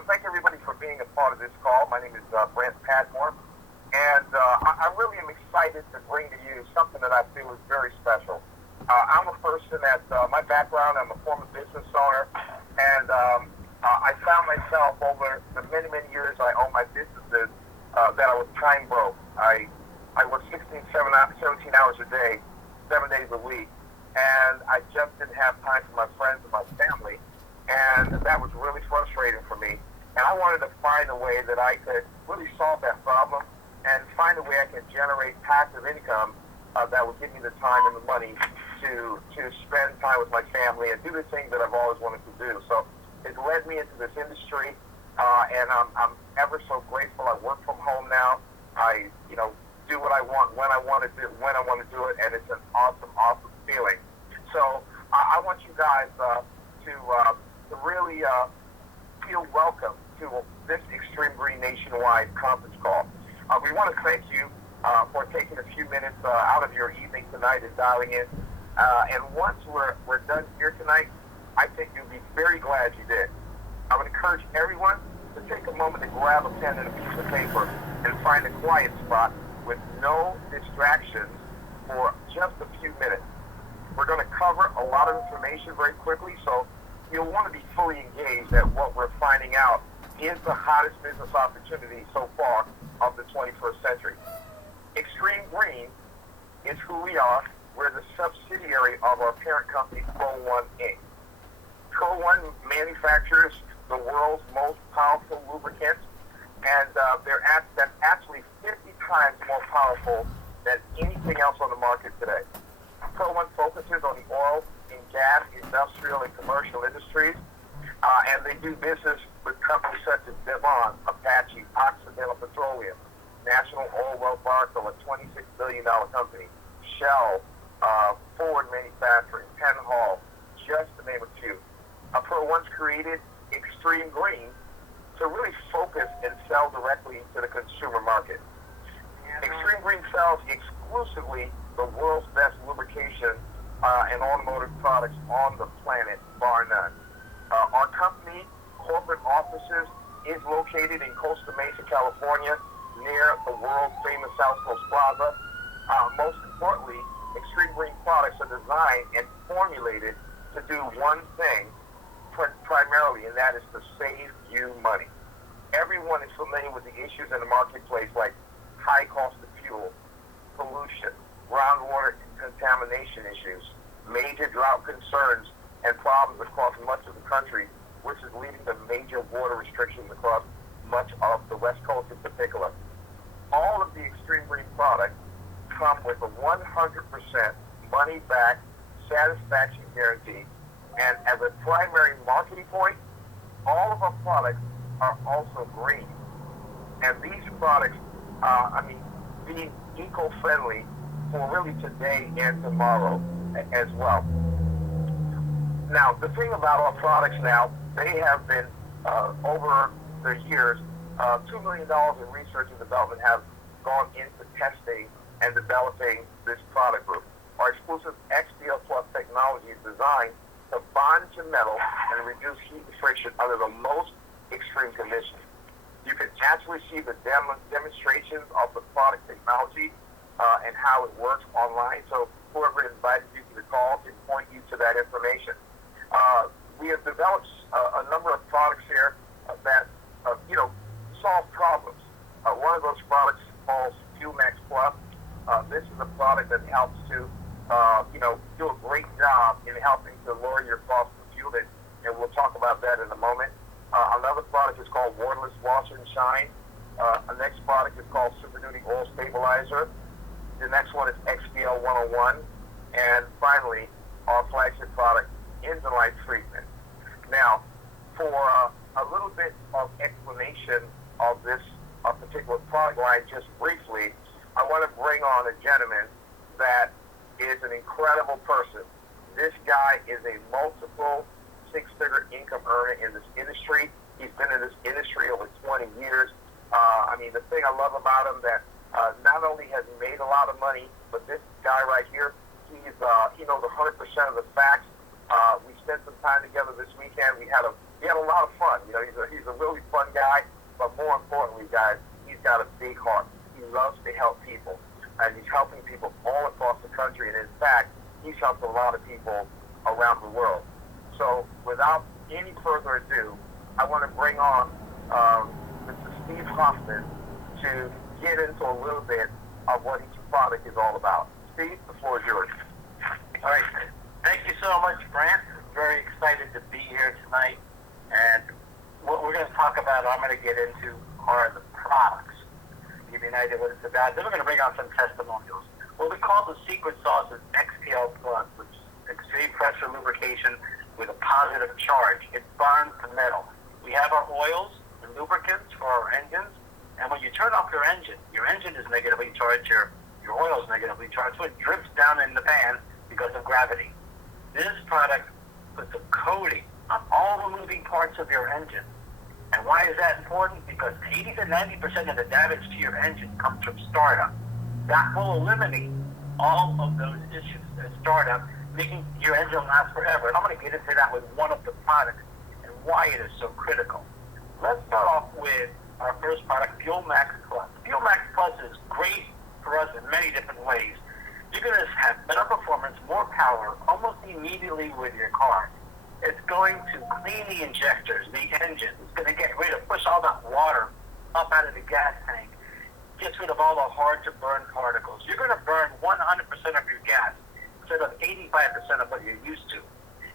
want to thank everybody for being a part of this call. My name is Brent Padmore, and I really am excited to bring to you something that I feel is very special. I'm a person that, my background, I'm a former business owner, and I found myself over the many, many years I owned my businesses that I was time broke. I worked 17 hours a day, 7 days a week, and I just didn't have time for my friends and my family, and that was really frustrating for me. And I wanted to find a way that I could really solve that problem and find a way I can generate passive income that would give me the time and the money to spend time with my family and do the things that I've always wanted to do. So it led me into this industry, and I'm ever so grateful. I work from home now. I, do what I want when I want to do it, and it's an awesome, awesome feeling. So I want you guys to really feel welcome to this Xtreme Green Nationwide conference call. We want to thank you for taking a few minutes out of your evening tonight and dialing in. And once we're done here tonight, I think you'll be very glad you did. I would encourage everyone to take a moment to grab a pen and a piece of paper and find a quiet spot with no distractions for just a few minutes. We're going to cover a lot of information very quickly, so you'll want to be fully engaged at what we're finding out is the hottest business opportunity so far of the 21st century. Xtreme Green is who we are. We're the subsidiary of our parent company, Pro1 Inc. Pro1 manufactures the world's most powerful lubricants, and they're actually 50 times more powerful than anything else on the market today. Pro1 focuses on the oil and gas, industrial, and commercial industries, and they do business with companies such as Devon, Apache, Occidental Petroleum, National Oilwell Varco, a $26 billion company, Shell, Ford Manufacturing, Penn Hall, just to name a few. Pro1's created Xtreme Green to really focus and sell directly to the consumer market. Xtreme Green sells exclusively the world's best lubrication and automotive products on the planet, bar none. Our company corporate offices is located in Costa Mesa, California, near the world-famous South Coast Plaza. Most importantly, Xtreme Green products are designed and formulated to do one thing primarily, and that is to save you money. Everyone is familiar with the issues in the marketplace like high cost of fuel, pollution, groundwater contamination issues, major drought concerns, and problems across much of the country, which is leading to major water restrictions across much of the West Coast in particular. All of the Xtreme Green products come with a 100% money-back satisfaction guarantee. And as a primary marketing point, all of our products are also green. And these products, being eco-friendly for really today and tomorrow as well. Now, the thing about our products now, they have been, over the years, $2 million in research and development have gone into testing and developing this product group. Our exclusive XDL Plus technology is designed to bond to metal and reduce heat and friction under the most extreme conditions. You can actually see the demonstrations of the product technology and how it works online. So whoever invited you to the call can point you to that information. We have developed a number of products here that, solve problems. One of those products is called FuelMax Plus. This is a product that helps to, do a great job in helping to lower your cost of fuel, and we'll talk about that in a moment. Another product is called Waterless Wash and Shine. The next product is called Super Duty Oil Stabilizer. The next one is XDL 101. And finally, our flagship product, Engine Light Treatment. Now, for a little bit of explanation of this particular product line, just briefly, I want to bring on a gentleman that is an incredible person. This guy is a multiple six-figure income earner in this industry. He's been in this industry over 20 years. The thing I love about him that not only has he made a lot of money, but this guy right here, he knows 100% of the facts. We spent some time together this weekend. We had a lot of fun. he's a really fun guy, but more importantly, guys, he's got a big heart. He loves to help people, and he's helping people all across the country. And in fact, he's helped a lot of people around the world. So, without any further ado, I want to bring on Mr. Steve Hoffman to get into a little bit of what each product is all about. Steve, the floor is yours. All right. Thank you so much, Brant. Very excited to be here tonight. And what we're going to talk about, I'm going to get into, are the products. Give you an idea what it's about. Then we're going to bring on some testimonials. What we call the secret sauce is XPL Plus, which is extreme pressure lubrication with a positive charge. It bonds to metal. We have our oils and lubricants for our engines. And when you turn off your engine is negatively charged, your oil is negatively charged, so it drips down in the pan because of gravity. This product puts a coating on all the moving parts of your engine. And why is that important? Because 80 to 90% of the damage to your engine comes from startup. That will eliminate all of those issues at startup, making your engine last forever. And I'm going to get into that with one of the products and why it is so critical. Let's start off with our first product, Fuel Max Plus. Fuel Max Plus is great for us in many different ways. You're going to have better performance, more power, almost immediately with your car. It's going to clean the injectors, the engine. It's going to get rid of, push all that water up out of the gas tank. Gets rid of all the hard-to-burn particles. You're going to burn 100% of your gas instead of 85% of what you're used to.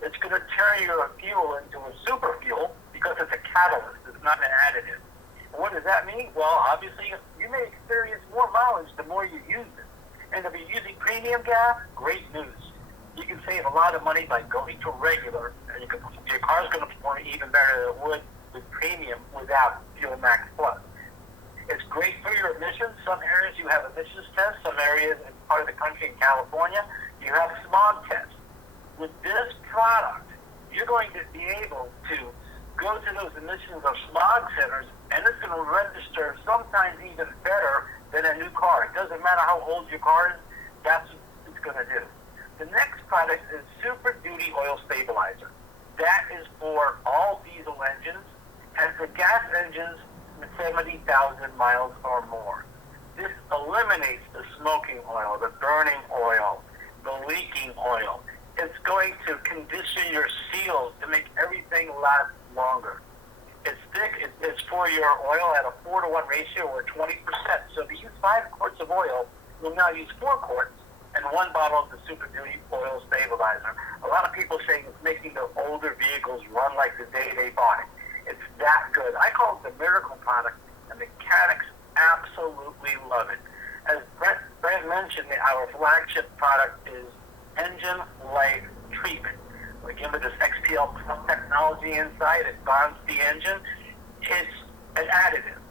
It's going to turn your fuel into a super fuel because it's a catalyst. It's not an additive. And what does that mean? Well, obviously, you may experience more mileage the more you use it. And if you're using premium gas, great news. You can save a lot of money by going to regular, and your car's going to perform even better than it would with premium without Fuel Max Plus. It's great for your emissions. Some areas you have emissions tests. Some areas in part of the country in California, you have smog tests. With this product, you're going to be able to go to those emissions or smog centers, and it's going to register sometimes even better than a new car. It doesn't matter how old your car is, that's what it's going to do. The next product is Super Duty Oil Stabilizer. That is for all diesel engines and for gas engines with 70,000 miles or more. This eliminates the smoking oil, the burning oil, the leaking oil. It's going to condition your seals to make everything last longer. It's thick. It's for your oil at a 4-to-1 ratio or 20%. So if you use 5 quarts of oil, you'll now use 4 quarts and 1 bottle of the Super Duty Oil Stabilizer. A lot of people saying it's making the older vehicles run like the day they bought it. It's that good. I call it the miracle product, and mechanics absolutely love it. As Brent mentioned, our flagship product is Engine Life Treatment. Again, with this XPL Plus technology inside, it bonds the engine. It's an additive.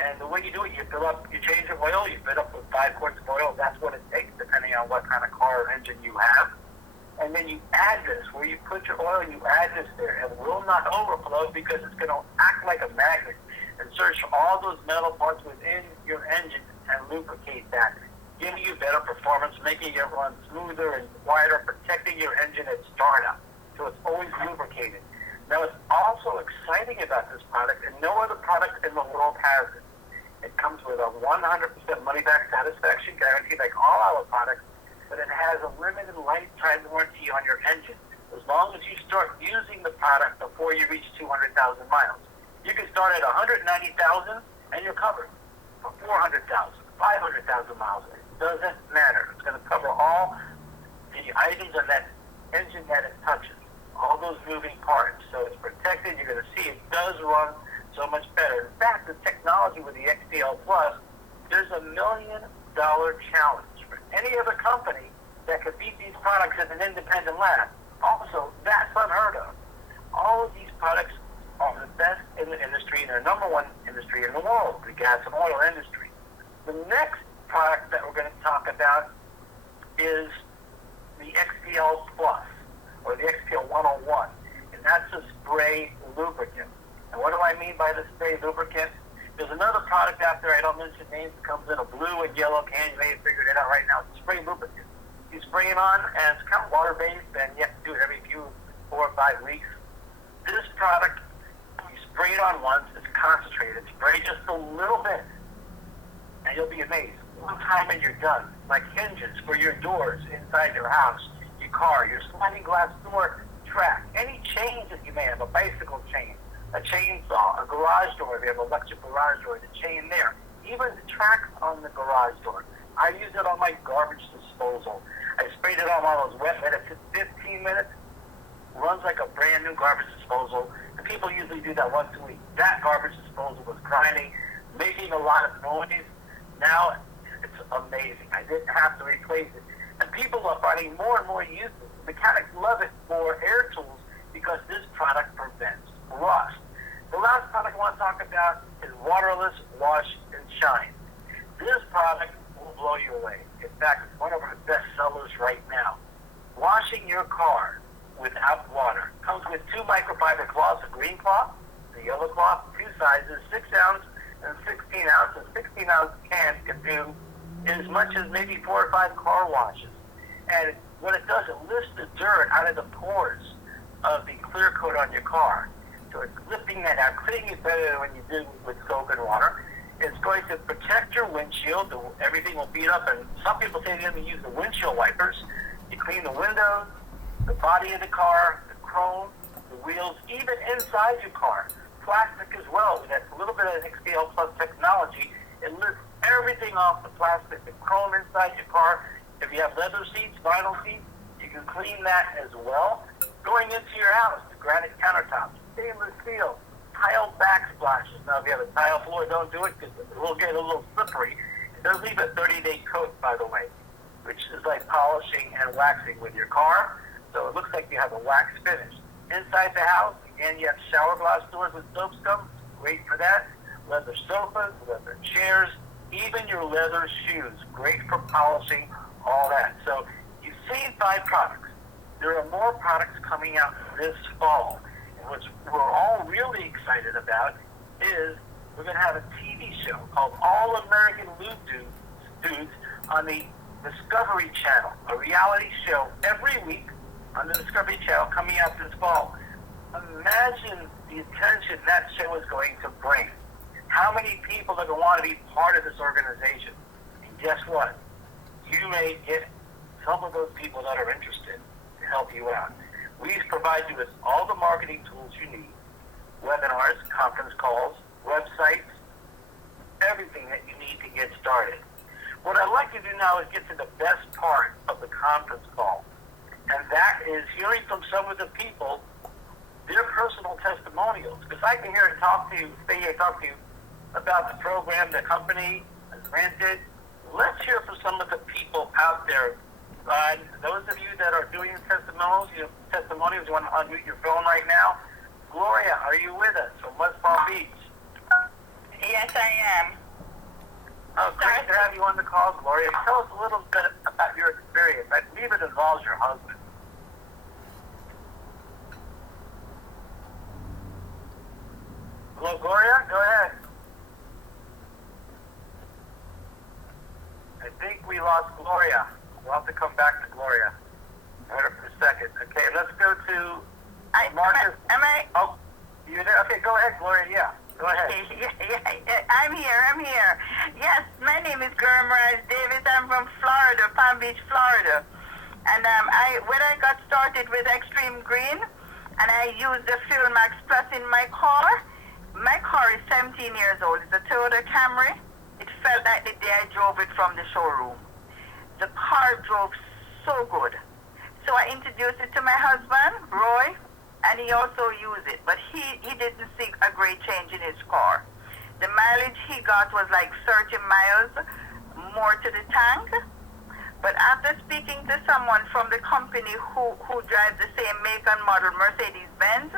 And the way you do it, you change the oil, you fill up with 5 quarts of oil. That's what it takes, depending on what kind of car or engine you have. And then you add this, where you put your oil, you add this there. It will not overflow because it's going to act like a magnet and search for all those metal parts within your engine and lubricate that, giving you better performance, making it run smoother and quieter, protecting your engine at startup. So it's always lubricated. Now, what's also exciting about this product, and no other product in the world has it, it comes with a 100% money-back satisfaction guarantee, like all our products, but it has a limited lifetime warranty on your engine, as long as you start using the product before you reach 200,000 miles. You can start at 190,000 and you're covered for 400,000, 500,000 miles. It doesn't matter. It's going to cover all the items on that engine that it touches, all those moving parts. So it's protected. You're going to see it does run so much better. In fact, the technology with the XPL Plus, there's $1 million challenge for any other company that could beat these products as an independent lab. Also, that's unheard of. All of these products are the best in the industry, and they're number one industry in the world, the gas and oil industry. The next product that we're going to talk about is the XPL Plus, or the XPL 101, and that's a spray lubricant. And what do I mean by the spray lubricant? There's another product out there, I don't mention names, it comes in a blue and yellow can. You may have figured it out right now. It's a spray lubricant. You spray it on, and it's kind of water-based, and you have to do it every 4 or 5 weeks. This product, you spray it on once. It's concentrated. Spray just a little bit, and you'll be amazed. One time and you're done. Like hinges for your doors inside your house, your car, your sliding glass door track, any chains that you may have, a bicycle chain, a chainsaw, a garage door, if you have an electric garage door, the chain there, even the tracks on the garage door. I use it on my garbage disposal. I sprayed it on all those wet minutes. 15 minutes, runs like a brand new garbage disposal. And people usually do that once a week. That garbage disposal was grinding, making a lot of noise. Now it's amazing. I didn't have to replace it. And people are finding more and more uses. Mechanics love it for air tools because this product prevents rust. The last product I want to talk about is waterless wash and shine. This product will blow you away. In fact, it's one of our best sellers right now. Washing your car without water. Comes with 2 microfiber cloths, a green cloth, a yellow cloth, 2 sizes, 6 ounce and 16 ounce. A 16 ounce can do as much as maybe 4 or 5 car washes. And what it does, it lifts the dirt out of the pores of the clear coat on your car. So it's lifting that out, cleaning it better than when you do with soap and water. It's going to protect your windshield. Everything will beat up. And some people say they're going to use the windshield wipers. You clean the windows, the body of the car, the chrome, the wheels, even inside your car. Plastic as well. With that little bit of XPL Plus technology, it lifts everything off the plastic, the chrome inside your car. If you have leather seats, vinyl seats, you can clean that as well. Going into your house, the granite countertops, stainless steel, tile backsplashes. Now, if you have a tile floor, don't do it because it will get a little slippery. It does leave a 30-day coat, by the way, which is like polishing and waxing with your car. So it looks like you have a wax finish. Inside the house, again, you have shower glass doors with soap scum. Great for that. Leather sofas, leather chairs, even your leather shoes. Great for polishing, all that. So you've seen 5 products. There are more products coming out this fall. And what we're all really excited about is we're going to have a TV show called All American Lube Dudes on the Discovery Channel, a reality show every week on the Discovery Channel coming out this fall. Imagine the attention that show is going to bring. How many people are going to want to be part of this organization? And guess what? You may get some of those people that are interested to help you out. We provide you with all the marketing tools you need, webinars, conference calls, websites, everything that you need to get started. What I'd like to do now is get to the best part of the conference call, and that is hearing from some of the people, their personal testimonials. Because I can hear and talk to you about the program, the company, as Grant did. Let's hear from some of the people out there. Those of you that are doing testimonials, you want to unmute your phone right now. Gloria, are you with us from West Palm Beach? Yes, I am. Oh, great to have you on the call, Gloria. Tell us a little bit about your experience. I believe it involves your husband. Hello, Gloria? Go ahead. I think we lost Gloria. We'll have to come back to Gloria. Hold her for a second. Okay, let's go to Marcus. Am I? Oh, you there? Okay, go ahead, Gloria. Yeah, go ahead. I'm here. Yes, my name is Gurmraj Davis. I'm from Florida, Palm Beach, Florida. And when I got started with Xtreme Green, and I used the Fuel Max Plus in my car is 17 years old. It's a Toyota Camry. It felt like the day I drove it from the showroom. The car drove so good. So I introduced it to my husband, Roy, and he also used it. But he didn't see a great change in his car. The mileage he got was like 30 miles more to the tank. But after speaking to someone from the company who drives the same make and model, Mercedes-Benz,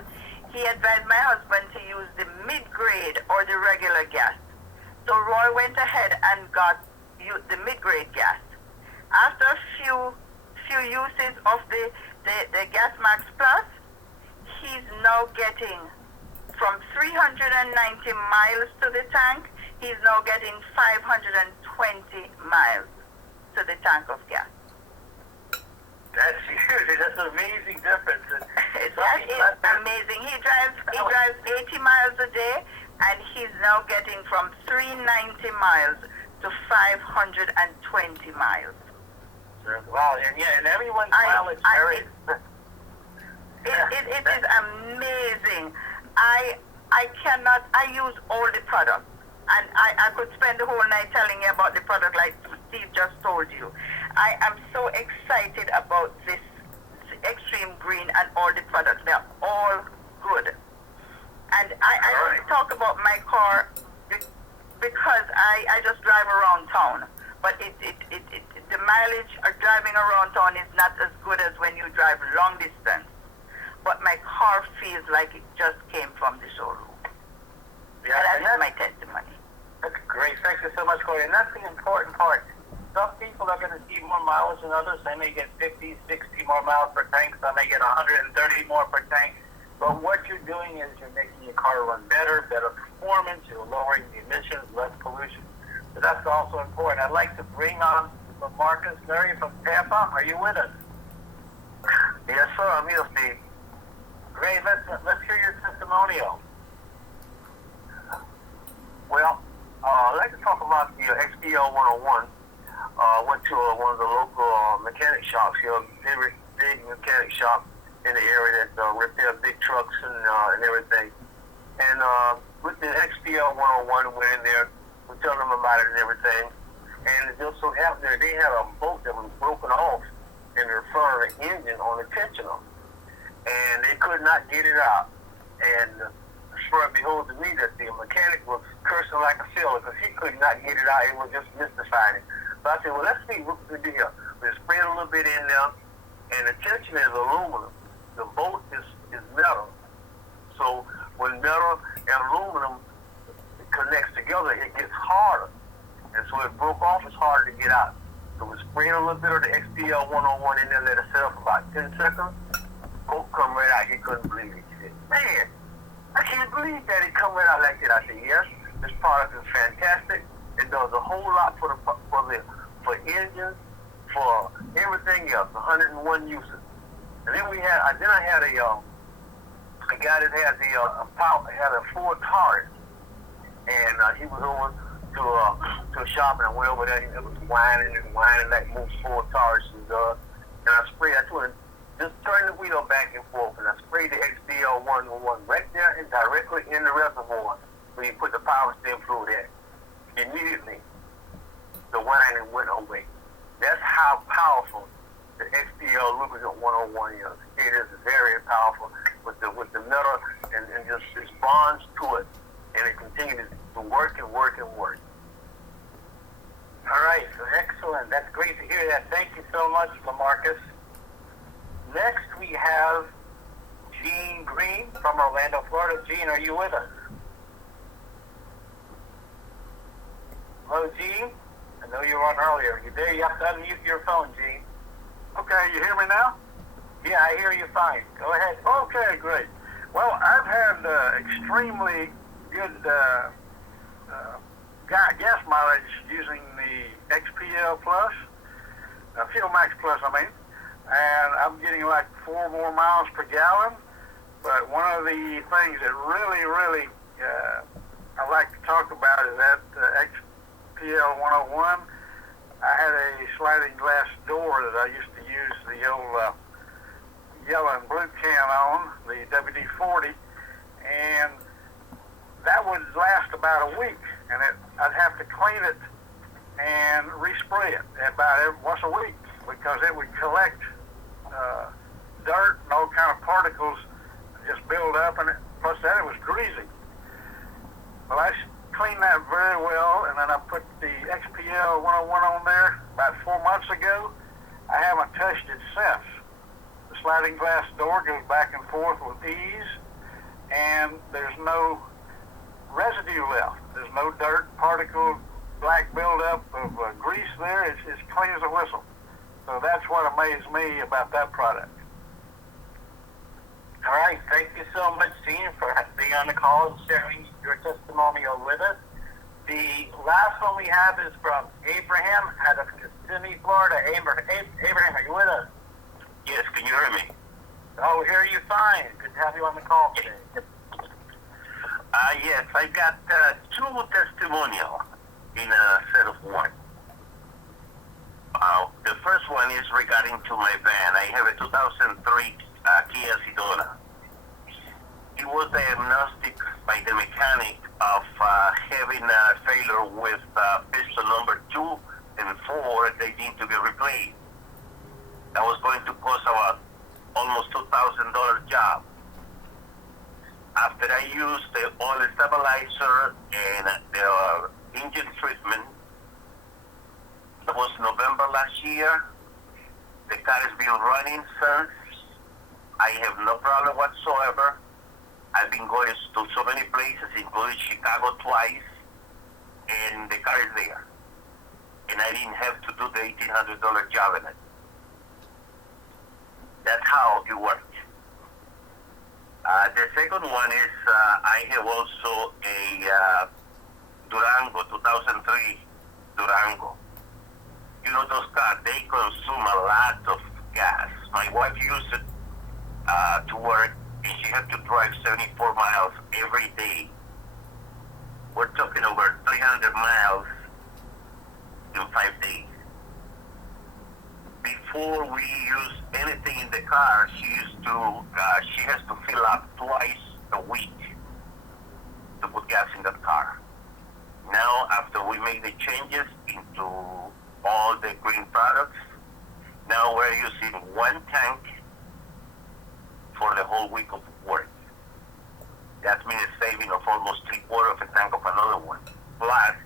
he advised my husband to use the mid-grade or the regular gas. So Roy went ahead and got the mid-grade gas. After a few uses of the Gas Max Plus, he's now getting from 390 miles to the tank, he's now getting 520 miles to the tank of gas. That's huge. That's an amazing difference. It's That is amazing. He drives 80 miles a day, and he's now getting from 390 miles to 520 miles. Wow, and everyone's mileage varies. It is amazing. I use all the products, and I could spend the whole night telling you about the product like Steve just told you. I am so excited about this Xtreme Green and all the products. They're all good. And I don't talk about my car because I just drive around town. But the mileage of driving around town is not as good as when you drive long distance. But my car feels like it just came from the showroom. Yeah, and that's my testimony. That's great. Thank you so much, Corey. And that's the important part. Some people are going to see more mileage than others. They may get 50, 60 more miles per tank. Some may get 130 more per tank. But what you're doing is you're making your car run better performance. You're lowering the emissions, less pollution. So that's also important. I'd like to bring on Marcus Larry from Tampa. Are you with us? Yes, sir. I'm here, Steve. Great. Let's hear your testimonial. Well, I'd like to talk about the XPL 101. Went to one of the local mechanic shops here, big mechanic shop in the area that repair big trucks and everything. And with the XPL 101, went in there, we tell them about it and everything. And it just so happened that they had a boat that was broken off in the front of the engine on the tensioner. And they could not get it out. And swear and behold to me that the mechanic was cursing like a sailor because he could not get it out. It was just mystifying. So I said, well, let's see what we can do here. We sprayed a little bit in there, and the tension is aluminum. The bolt is metal. So when metal and aluminum connects together, it gets harder. And so it broke off, it's harder to get out. So we sprayed a little bit of the XPL 101 in there, let it set up for about 10 seconds. Bolt come right out. He couldn't believe it. He said, man, I can't believe that it come right out like that. I said, yes, this product is fantastic. It does a whole lot for engines, for everything else, 101 uses. And then I had a guy that had a Ford Taurus, and he was over to a shop, and I went over there, and it was whining like most Ford Tauruses does. And I told him, just turn the wheel back and forth, and I sprayed the XPL 101 right there and directly in the reservoir when you put the power steering fluid in. Immediately, the whining went away. That's how powerful the XPL lubricant 101 is. It is very powerful with the metal and just responds to it, and it continues to work and work and work. All right, so excellent. That's great to hear that. Thank you so much, LaMarcus. Next, we have Gene Green from Orlando, Florida. Gene, are you with us? Hello, Gene? I know you were on earlier. You there? You have to unmute your phone, Gene. Okay, you hear me now? Yeah, I hear you fine. Go ahead. Okay, great. Well, I've had extremely good gas mileage using the XPL Plus, Fuel Max Plus, I mean, and I'm getting like 4 more miles per gallon. But one of the things that really I like to talk about is that XPL 101. I had a sliding glass door that I used to use the old yellow and blue can on, the WD-40, and that would last about a week, and I'd have to clean it and respray it once a week because it would collect dirt and all kind of particles and just build up, and plus that it was greasy. Well, I cleaned that very well, and then I put the XPL 101 on there about 4 months ago. I haven't touched it since. The sliding glass door goes back and forth with ease, and there's no residue left. There's no dirt, particle, black buildup of grease there. It's clean as a whistle. So that's what amazed me about that product. All right. Thank you so much, Gene, for being on the call and sharing your testimonial with us. The last one we have is from Abraham out of Kissimmee, Florida. Abraham, are you with us? Yes, can you hear me? Oh, hear you fine. Good to have you on the call today. Yes, I got two testimonials in a set of one. The first one is regarding to my van. I have a 2003 Kia Sedona. It was diagnosed by the mechanic of having a failure with piston number 2 and 4. They need to be replaced. That was going to cost about almost $2,000 job. After I used the oil stabilizer and the engine treatment, that was November last year. The car has been running since. I have no problem whatsoever. I've been going to so many places, including Chicago twice, and the car is there. And I didn't have to do the $1,800 job in it. That's how it worked. The second one is I have also a Durango, 2003 Durango. You know those cars, they consume a lot of gas. My wife used it to work, and she had to drive 74 miles every day. We're talking over 300 miles in 5 days. Before we use anything in the car, she has to fill up twice a week to put gas in the car. Now, after we make the changes into all the green products, now we're using one tank for the whole week of work. That means a saving of almost 3/4 of a tank of another one, plus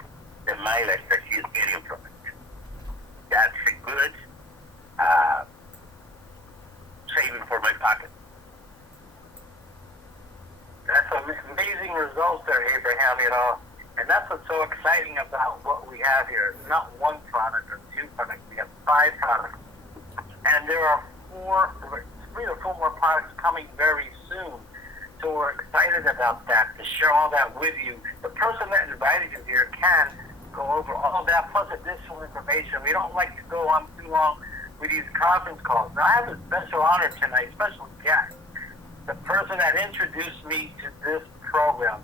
the mileage that she's getting from it. That's a good saving for my pocket. That's amazing results there, Abraham, and that's what's so exciting about what we have here. It's not one product or two products. We have 5 products. And there are 3 or 4 more products coming very soon. So we're excited about that, to share all that with you. The person that invited you here can go over all of that, plus additional information. We don't like to go on too long with these conference calls. Now, I have a special honor tonight, special guest. The person that introduced me to this program.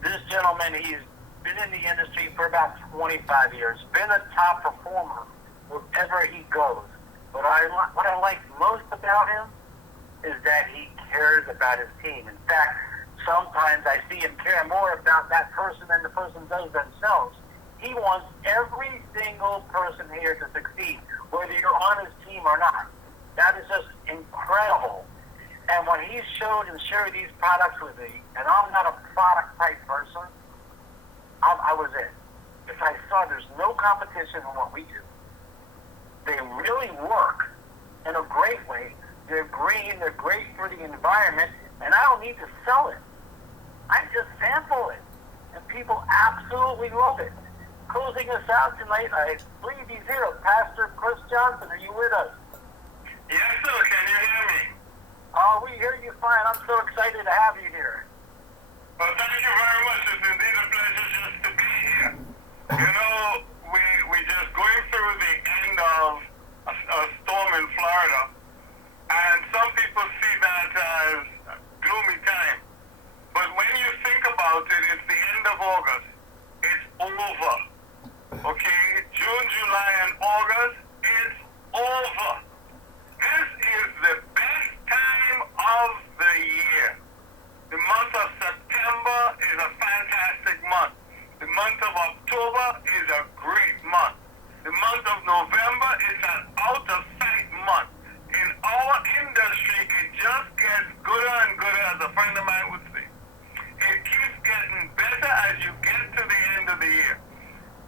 This gentleman, he's been in the industry for about 25 years, been a top performer wherever he goes. But what I like most about him is that he cares about his team. In fact, sometimes I see him care more about that person than the person does themselves. He wants every single person here to succeed, whether you're on his team or not. That is just incredible. And when he showed and shared these products with me, and I'm not a product type person, I was in. If I saw there's no competition in what we do, they really work in a great way. They're green, they're great for the environment, and I don't need to sell it. I just sample it, and people absolutely love it. Closing us out tonight, I believe he's here. Pastor Chris Johnson, are you with us? Yes, sir. Can you hear me? Oh, we hear you fine. I'm so excited to have you here. Well, thank you very much. It's indeed a pleasure just to be here. You know, we're just going through the end of a storm in Florida, and some people see that as gloomy time. But when you think about it, it's the end of August. It's over. Okay? June, July, and August, it's over. This is the best time of the year. The month of September is a fantastic month. The month of October is a great month. The month of November is an out-of-sight month. In our industry, it just gets gooder and gooder, as a friend of mine would say. It keeps getting better as you get to the end of the year.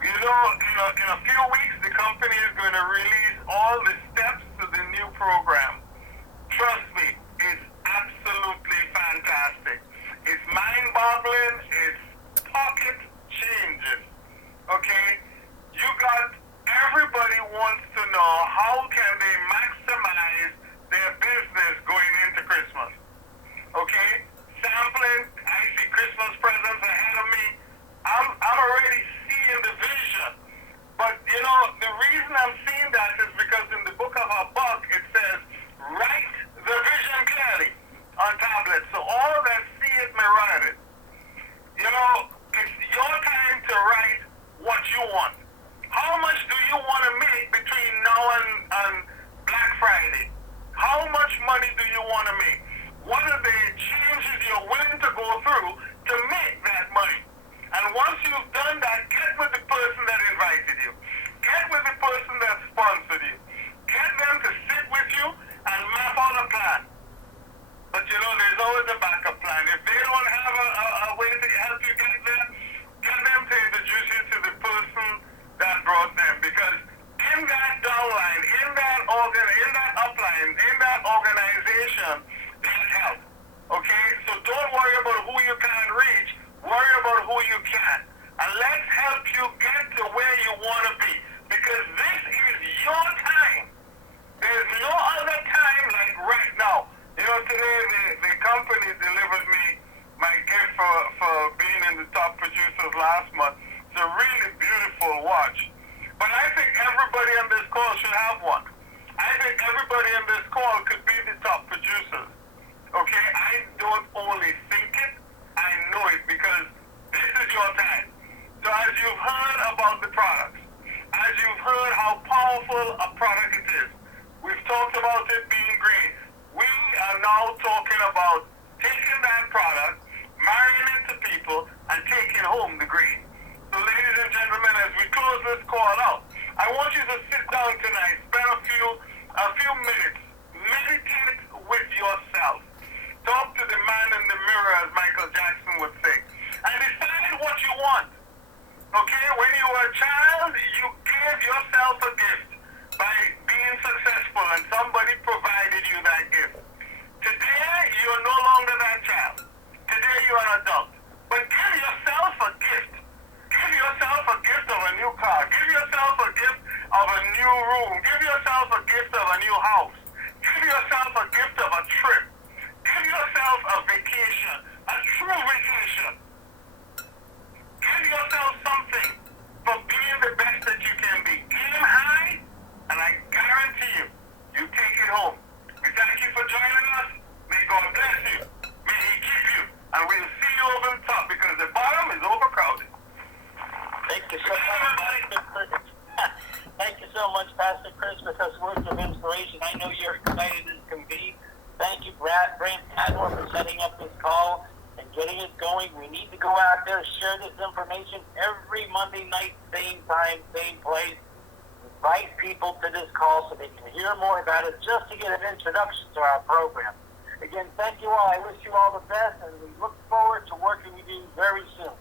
You know, in a few weeks, the company is going to release all the steps to the new program. Trust me, it's absolutely fantastic. It's mind-boggling. It's pocket-changing. Okay? Everybody wants to know how can they maximize their business going into Christmas. Okay? Sampling, I see Christmas presents ahead of me. I'm already seeing the vision. But, the reason I'm seeing that is because in the book of Habakkuk, it says, producers last month. It's a really beautiful watch. But I think everybody on this call should have one. I think everybody on this call could be the top producers. Okay? I don't only think it, I know it because this is your time. So as you've heard about the products, as you've heard how powerful a product it is, we've talked about it being green. We are now talking about taking that product, marrying it to people, and taking home the green. So ladies and gentlemen, as we close this call out, I want you to sit down tonight, spend a few minutes, meditate with yourself. Talk to the man in the mirror, as Michael Jackson would say, and decide what you want. Okay, when you were a child, you gave yourself a gift by being successful, and somebody provided you that gift. Today, you're no longer that child. Today, you're an adult. But give yourself a gift. Give yourself a gift of a new car. Give yourself a gift of a new room. Give yourself a gift of a new house. Give yourself a gift of a trip. Give yourself a vacation, a true vacation. Give yourself something for being the best that you can be. Aim high, and I guarantee you, you take it home. We thank you for joining us. May God bless you. May He keep you. And we'll see you over the top because the bottom is overcrowded. Thank you so much. Thank you so much, Pastor Chris, with those words of inspiration. I know you're excited as can be. Thank you, Brant Padmore, for setting up this call and getting it going. We need to go out there, share this information every Monday night, same time, same place. Invite people to this call so they can hear more about it, just to get an introduction to our program. Again, thank you all. I wish you all the best, and we look forward to working with you very soon.